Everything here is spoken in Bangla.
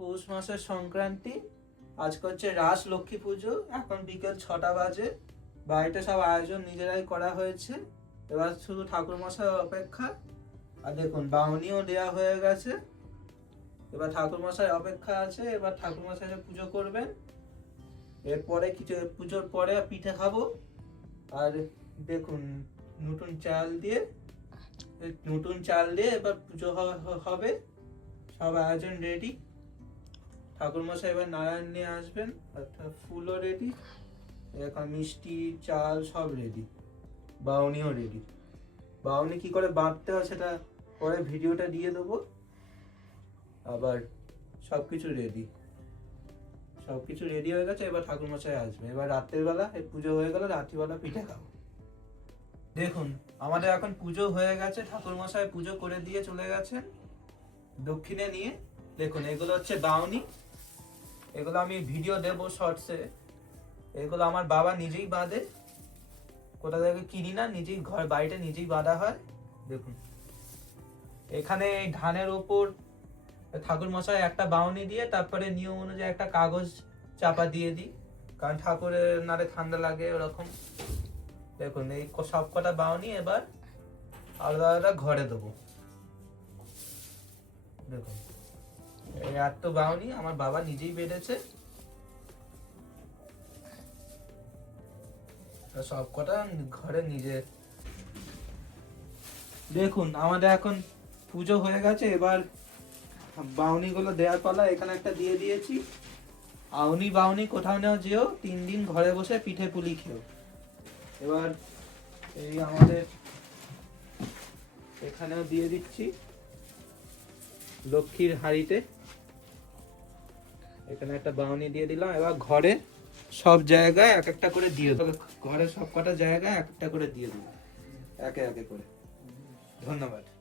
পৌষ মাসের সংক্রান্তি। আজকে হচ্ছে রাস, লক্ষ্মী পুজো। এখন বিকেল ছটা বাজে। বাড়িতে সব আয়োজন নিজেরাই করা হয়েছে। এবার শুধু ঠাকুর মশাই অপেক্ষা। আর দেখুন, বাউনিও দেওয়া হয়ে গেছে। এবার ঠাকুর মশাই অপেক্ষা আছে। এবার ঠাকুর মশাইকে পুজো করবেন। এরপরে কিছু পুজোর পরে পিঠে খাব। আর দেখুন, নতুন চাল দিয়ে, নতুন চাল দিয়ে এবার পুজো হবে। সব আয়োজন রেডি ঠাকুর মশাই এবার নারায়ণ নিয়ে আসবেন, অর্থাৎ ফুলও রেডি এখন মিষ্টি, চাল সব রেডি বাউনিও রেডি বাউনি কি করে বাঁধতে হয় সেটা পরে ভিডিওটা দিয়ে দেবো। আবার সব কিছু রেডি সব কিছু রেডি হয়ে গেছে, এবার ঠাকুর মশাই আসবে। এবার রাত্রের বেলা, এই পুজো হয়ে গেল রাত্রিবেলা পিঠে খাব। দেখুন, আমাদের এখন পুজো হয়ে গেছে ঠাকুর মশাই পুজো করে দিয়ে চলে গেছেন দক্ষিণে নিয়ে। দেখুন, এগুলো হচ্ছে বাউনি। এগুলো আমি ভিডিও দেবো শর্টসে এগুলো আমার বাবা নিজেই বাঁধে। কোথা থেকে কিনি না, নিজেই ঘর বাড়িতে নিজেই বাঁধা হয়। দেখুন। এখানে ধানের ওপর ঠাকুর মশাই একটা বাউনি দিয়ে, তারপরে নিয়ম অনুযায়ী একটা কাগজ চাপা দিয়ে দিই। কারণ ঠাকুরের নারে ঠান্ডা লাগে ওরকম। দেখুন, এই সব কটা বাউনি এবার আলাদা আলাদা ঘরে দেবো। দেখুন। এই এত বাউনি, আমার বাবা নিজেই বেঁধেছে। তা সব কটা ঘরে নিজে। দেখুন, আমাদের এখন পুজো হয়ে গেছে, এবার বাউনি গুলো দেওয়ার পালা, এখানে একটা দিয়ে দিয়েছি। আউনি বাউনি, কোথাও নেওয়া যেও, তিন দিন ঘরে বসে পিঠে পুলি খেও। এবার এই আমাদের এখানেও দিয়ে দিচ্ছি লক্ষ্মীর হাড়িতে। এখানে একটা বাউনি দিয়ে দিলাম। এবার ঘরে সব জায়গায় এক একটা করে দিয়ে দেবো। ঘরে সব কটা জায়গায় এক একটা করে দিয়ে দেবো। একে একে করে। ধন্যবাদ।